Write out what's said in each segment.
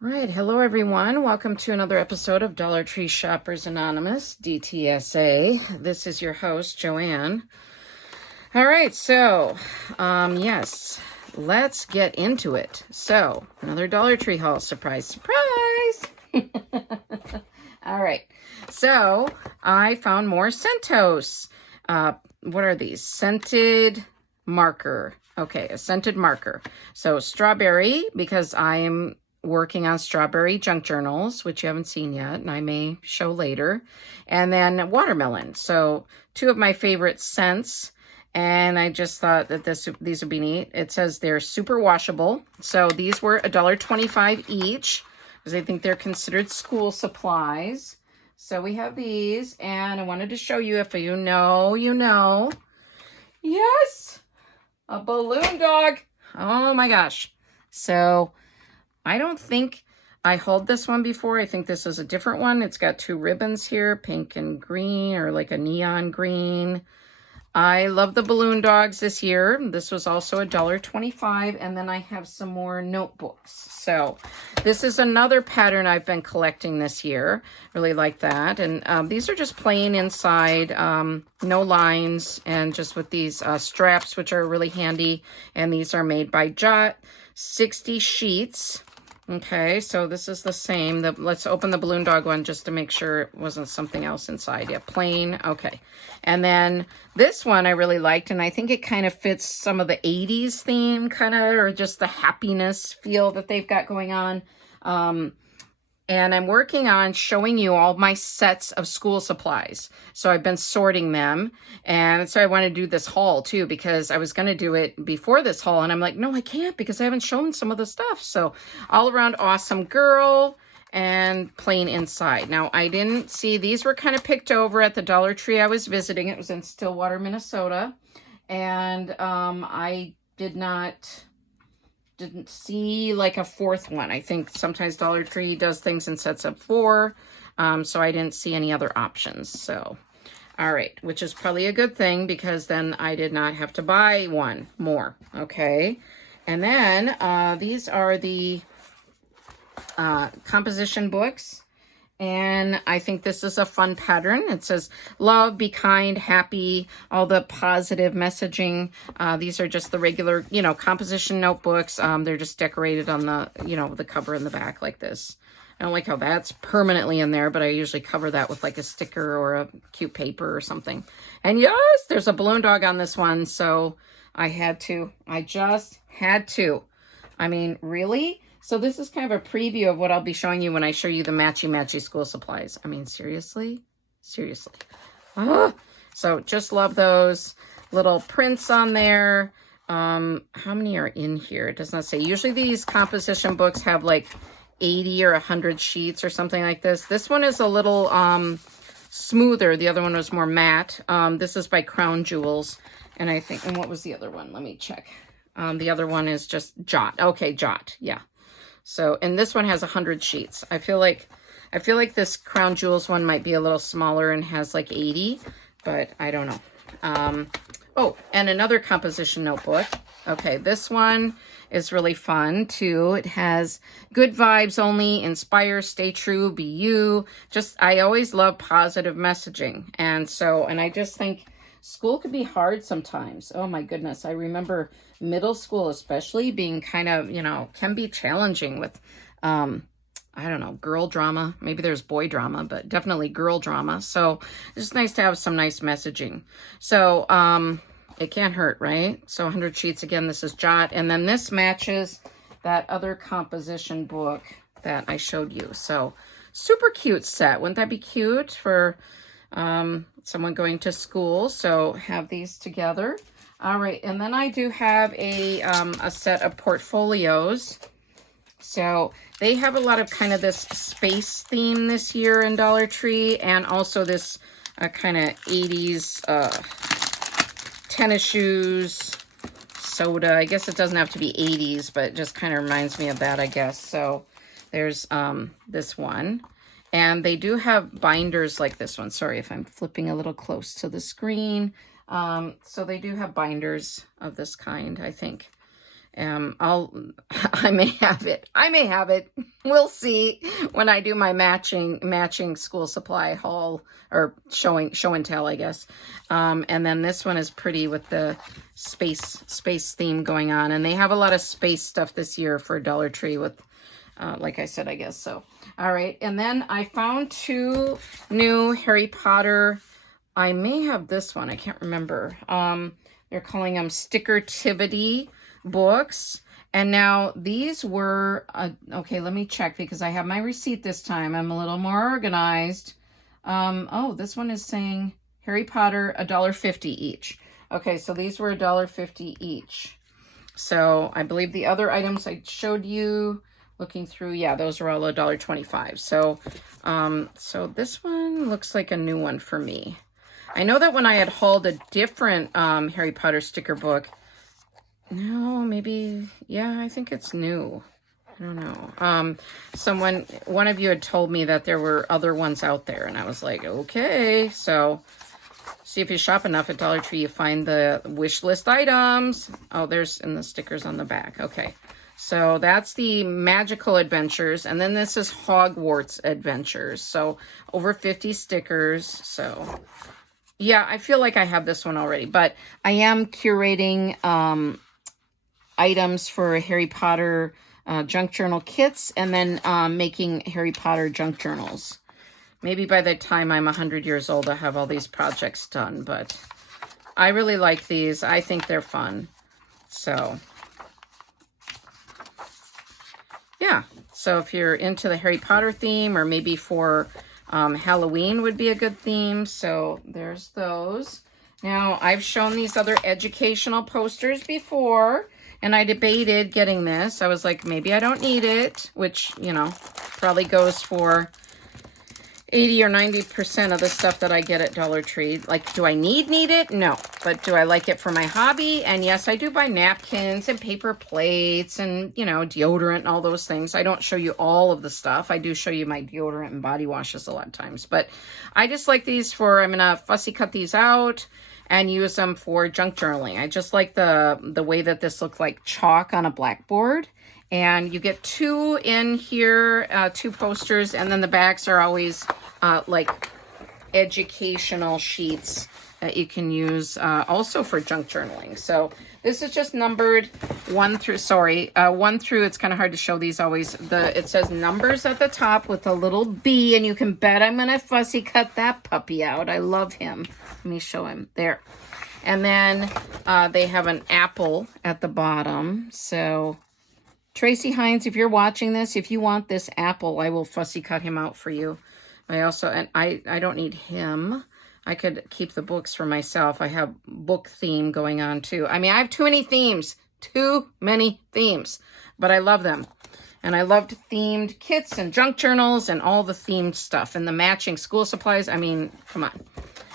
All right, hello everyone. Welcome to another episode of Dollar Tree Shoppers Anonymous, DTSA. This is your host, Joanne. All right, so, yes, let's get into it. So, another Dollar Tree haul. Surprise, surprise! All right, so I found more Centos. What are these? Scented marker. Okay, a scented marker. So, strawberry, because I am working on strawberry junk journals, which you haven't seen yet, and I may show later. And then watermelon. So two of my favorite scents. And I just thought that these would be neat. It says they're super washable. So these were $1.25 each, because I think they're considered school supplies. So we have these, and I wanted to show you, if you know, you know. Yes! A balloon dog. Oh my gosh. So I don't think I hauled this one before. I think this is a different one. It's got two ribbons here, pink and green, or like a neon green. I love the balloon dogs this year. This was also $1.25, and then I have some more notebooks. So this is another pattern I've been collecting this year. Really like that. And these are just plain inside, no lines, and just with these straps, which are really handy. And these are made by Jot, 60 sheets. Okay, so this is the same. Let's open the balloon dog one just to make sure it wasn't something else inside. Yeah, plain. Okay. And then this one I really liked, and I think it kind of fits some of the 80s theme, kind of, or just the happiness feel that they've got going on. And I'm working on showing you all my sets of school supplies. So I've been sorting them. And so I want to do this haul too, because I was going to do it before this haul. And I'm like, no, I can't, because I haven't shown some of the stuff. So all around awesome girl and plain inside. Now I didn't see, these were kind of picked over at the Dollar Tree I was visiting. It was in Stillwater, Minnesota. And I didn't see like a fourth one. I think sometimes Dollar Tree does things in sets of 4. So I didn't see any other options. So, all right, which is probably a good thing, because then I did not have to buy one more. Okay. And then these are the composition books. And I think this is a fun pattern. It says, love, be kind, happy, all the positive messaging. These are just the regular, composition notebooks. They're just decorated on the, the cover in the back like this. I don't like how that's permanently in there, but I usually cover that with like a sticker or a cute paper or something. And yes, there's a balloon dog on this one. So I just had to. I mean, really? So this is kind of a preview of what I'll be showing you when I show you the matchy-matchy school supplies. I mean, seriously? Seriously. Ah! So just love those little prints on there. How many are in here? It does not say. Usually these composition books have like 80 or 100 sheets or something like this. This one is a little smoother. The other one was more matte. This is by Crown Jewels. And I think, and what was the other one? Let me check. The other one is just Jot. Okay, Jot. Yeah. So, and this one has 100 sheets. I feel like this Crown Jewels one might be a little smaller and has like 80, but I don't know. Oh, and another composition notebook. Okay, this one is really fun too. It has good vibes only, inspire, stay true, be you. I always love positive messaging. And I just think school could be hard sometimes. Oh my goodness. I remember middle school especially being kind of, can be challenging with, I don't know, girl drama. Maybe there's boy drama, but definitely girl drama. So it's just nice to have some nice messaging. So it can't hurt, right? So 100 sheets again, this is Jot. And then this matches that other composition book that I showed you. So super cute set. Wouldn't that be cute for someone going to school? So have these together. All right, and then I do have a set of portfolios. So they have a lot of kind of this space theme this year in Dollar Tree, and also this kind of 80s tennis shoes, soda. I guess it doesn't have to be 80s, but it just kind of reminds me of that, I guess. So there's this one. And they do have binders like this one. Sorry if I'm flipping a little close to the screen. So they do have binders of this kind, I think. I may have it. I may have it. We'll see when I do my matching school supply haul, or show and tell, I guess. And then this one is pretty with the space theme going on, and they have a lot of space stuff this year for Dollar Tree with, like I said, I guess so. All right, and then I found 2 new Harry Potter. I may have this one. I can't remember. They're calling them Stickertivity books. And now these were, okay, let me check because I have my receipt this time. I'm a little more organized. Oh, this one is saying Harry Potter, $1.50 each. Okay, so these were $1.50 each. So I believe the other items I showed you, looking through, yeah, those are all $1.25. So, so this one looks like a new one for me. I know that when I had hauled a different Harry Potter sticker book, no, maybe, yeah, I think it's new. I don't know. One of you had told me that there were other ones out there, and I was like, okay. So, see if you shop enough at Dollar Tree, you find the wish list items. Oh, and the stickers on the back. Okay. So that's the Magical Adventures, and then this is Hogwarts Adventures. So over 50 stickers. So yeah, I feel like I have this one already, but I am curating items for Harry Potter junk journal kits, and then making Harry Potter junk journals. Maybe by the time I'm 100 years old, I'll have all these projects done, but I really like these. I think they're fun. So yeah, so if you're into the Harry Potter theme, or maybe for Halloween would be a good theme. So there's those. Now, I've shown these other educational posters before, and I debated getting this. I was like, maybe I don't need it, which, you know, probably goes for 80 or 90% of the stuff that I get at Dollar Tree. Like, do I need it? No. But do I like it for my hobby? And yes, I do buy napkins and paper plates and, you know, deodorant and all those things. I don't show you all of the stuff. I do show you my deodorant and body washes a lot of times. But I just like these for, I'm going to fussy cut these out and use them for junk journaling. I just like the way that this looks like chalk on a blackboard. And you get 2 in here, 2 posters, and then the backs are always like educational sheets that you can use also for junk journaling. So this is just numbered 1 through, it's kind of hard to show these always. It says numbers at the top with a little B, and you can bet I'm going to fussy cut that puppy out. I love him. Let me show him. There. And then they have an apple at the bottom. So Tracy Hines, if you're watching this, if you want this apple, I will fussy cut him out for you. I don't need him. I could keep the books for myself. I have book theme going on too. I mean, I have too many themes, but I love them. And I loved themed kits and junk journals and all the themed stuff and the matching school supplies. I mean, come on.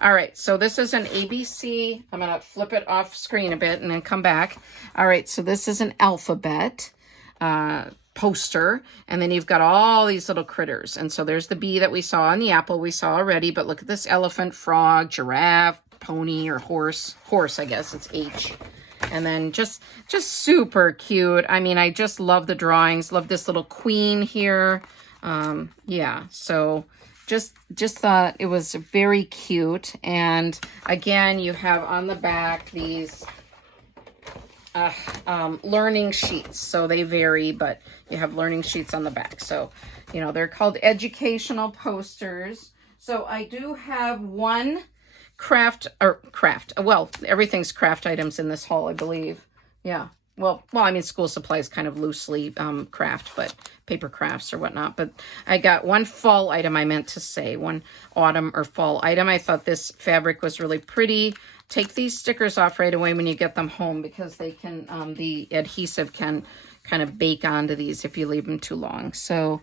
All right, so this is an ABC. I'm going to flip it off screen a bit and then come back. All right, so this is an alphabet poster, and then you've got all these little critters. And so there's the bee that we saw, and the apple we saw already, but look at this elephant, frog, giraffe, pony, or horse, I guess it's H. And then just super cute. I mean, I just love the drawings, love this little queen here. Yeah, so just thought it was very cute. And again, you have on the back these learning sheets. So they vary, but you have learning sheets on the back. So, you know, they're called educational posters. So I do have one craft, well, everything's craft items in this haul, I believe. Yeah. Well, I mean, school supplies kind of loosely craft, but paper crafts or whatnot. But I got one fall item, I meant to say, one autumn or fall item. I thought this fabric was really pretty. Take these stickers off right away when you get them home, because they can, the adhesive can kind of bake onto these if you leave them too long. So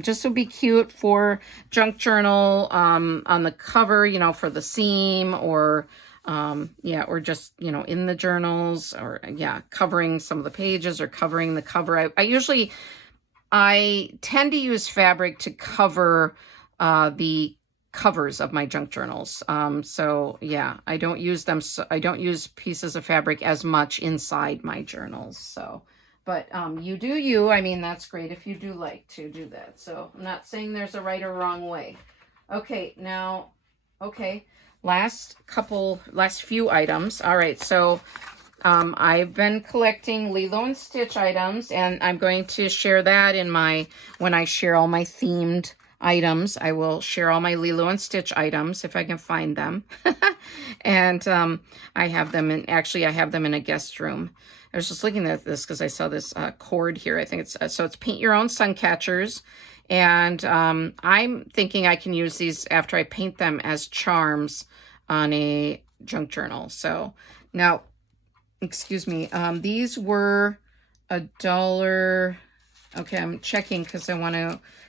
just would be cute for junk journal on the cover, you know, for the seam, or yeah, or just, you know, in the journals, or yeah, covering some of the pages or covering the cover. I tend to use fabric to cover the covers of my junk journals. So yeah, I don't use them. So I don't use pieces of fabric as much inside my journals. So, but you do you. I mean, that's great if you do like to do that. So I'm not saying there's a right or wrong way. Okay, now, okay, last few items. All right, so I've been collecting Lilo and Stitch items, and I'm going to share that in when I share all my themed items. I will share all my Lilo and Stitch items if I can find them. And I have them I have them in a guest room. I was just looking at this because I saw this cord here. I think it's paint your own sun catchers. And I'm thinking I can use these after I paint them as charms on a junk journal. So now, excuse me, these were $1. Okay, I'm checking because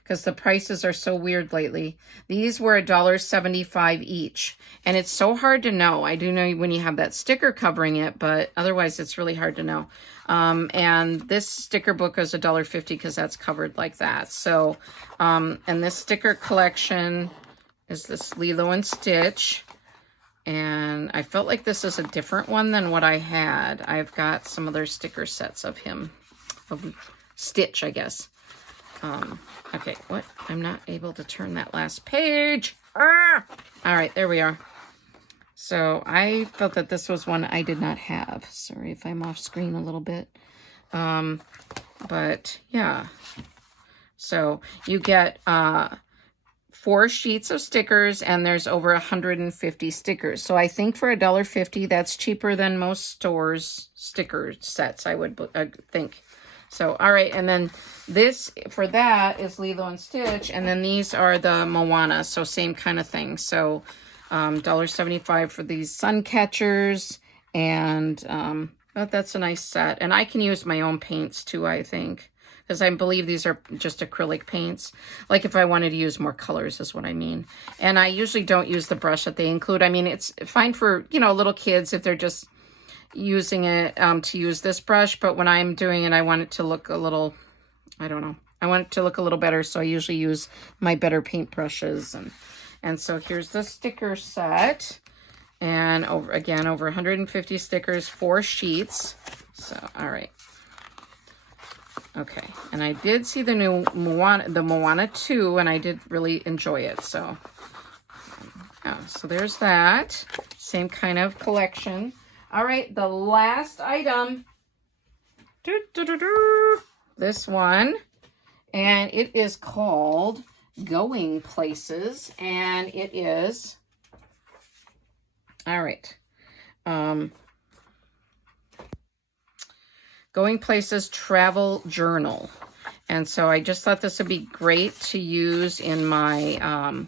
because the prices are so weird lately. These were $1.75 each. And it's so hard to know. I do know when you have that sticker covering it, but otherwise it's really hard to know. And this sticker book is $1.50 because that's covered like that. So, and this sticker collection is this Lilo and Stitch. And I felt like this is a different one than what I had. I've got some other sticker sets of him, of Stitch, I guess. Okay, what? I'm not able to turn that last page. Ah! All right, there we are. So I felt that this was one I did not have. Sorry if I'm off screen a little bit. But yeah. So you get 4 sheets of stickers, and there's over 150 stickers. So I think for $1.50, that's cheaper than most stores' sticker sets, I would think. So, all right, and then this, for that, is Lilo and Stitch, and then these are the Moana, so same kind of thing. So, $1.75 for these sun catchers, and that's a nice set. And I can use my own paints, too, I think, because I believe these are just acrylic paints. Like if I wanted to use more colors is what I mean. And I usually don't use the brush that they include. I mean, it's fine for, little kids if they're just using it to use this brush, but when I'm doing it, I want it to look a little, I don't know, I want it to look a little better, so I usually use my better paint brushes. And so here's the sticker set, and over 150 stickers, 4 sheets. So all right, okay, and I did see the new Moana 2, and I did really enjoy it. So so there's that same kind of collection. All right, the last item, this one, and it is called Going Places, and it is, all right, Going Places Travel Journal. And so I just thought this would be great to use in my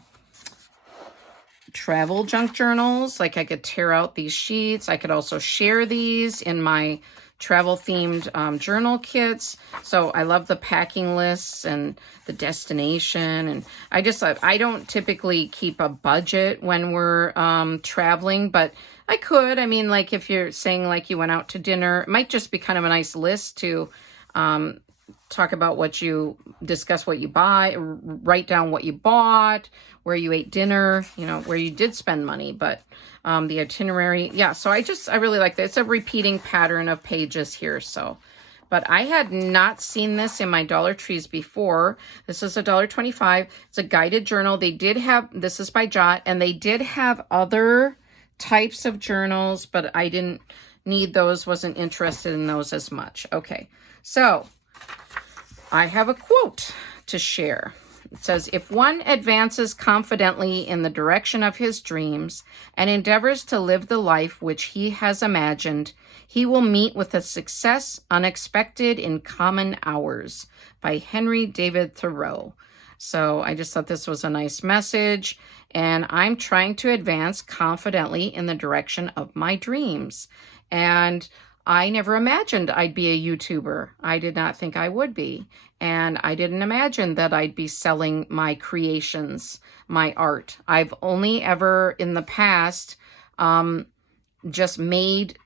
travel junk journals. Like I could tear out these sheets. I could also share these in my travel themed journal kits. So I love the packing lists and the destination. And I don't typically keep a budget when we're traveling, but I could. I mean, like if you're saying like you went out to dinner, it might just be kind of a nice list to talk about discuss what you buy, write down what you bought, where you ate dinner, where you did spend money, but the itinerary. Yeah, so I really like that. It's a repeating pattern of pages here. So, but I had not seen this in my Dollar Trees before. This is $1.25. It's a guided journal. This is by Jot, and they did have other types of journals, but I didn't need those, wasn't interested in those as much. Okay, so I have a quote to share. It says, if one advances confidently in the direction of his dreams and endeavors to live the life which he has imagined, he will meet with a success unexpected in common hours, by Henry David Thoreau. So I just thought this was a nice message, and I'm trying to advance confidently in the direction of my dreams. And I never imagined I'd be a YouTuber. I did not think I would be. And I didn't imagine that I'd be selling my creations, my art. I've only ever in the past just made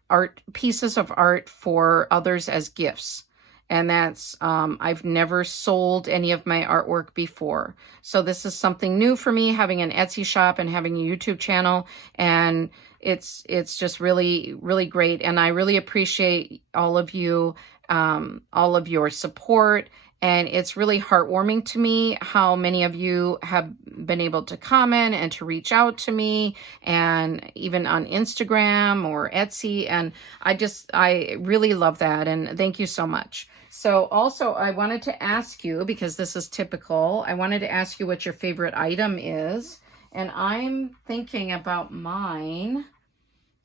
pieces of art for others as gifts. And that's, I've never sold any of my artwork before. So this is something new for me, having an Etsy shop and having a YouTube channel. And it's just really, really great. And I really appreciate all of you, all of your support. And it's really heartwarming to me how many of you have been able to comment and to reach out to me, and even on Instagram or Etsy. And I really love that. And thank you so much. So also I wanted to ask you, because this is typical, I wanted to ask you what your favorite item is. And I'm thinking about mine.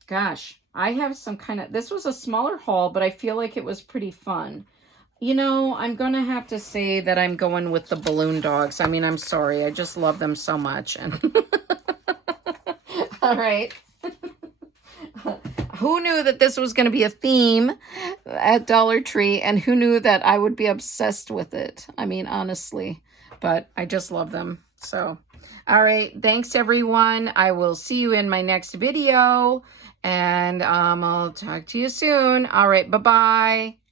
Gosh, I have some kind of, this was a smaller haul, but I feel like it was pretty fun. You know, I'm going to have to say that I'm going with the balloon dogs. I mean, I'm sorry. I just love them so much. And all right. Who knew that this was going to be a theme at Dollar Tree, and who knew that I would be obsessed with it? I mean, honestly, but I just love them. So, all right. Thanks, everyone. I will see you in my next video, and I'll talk to you soon. All right. Bye-bye.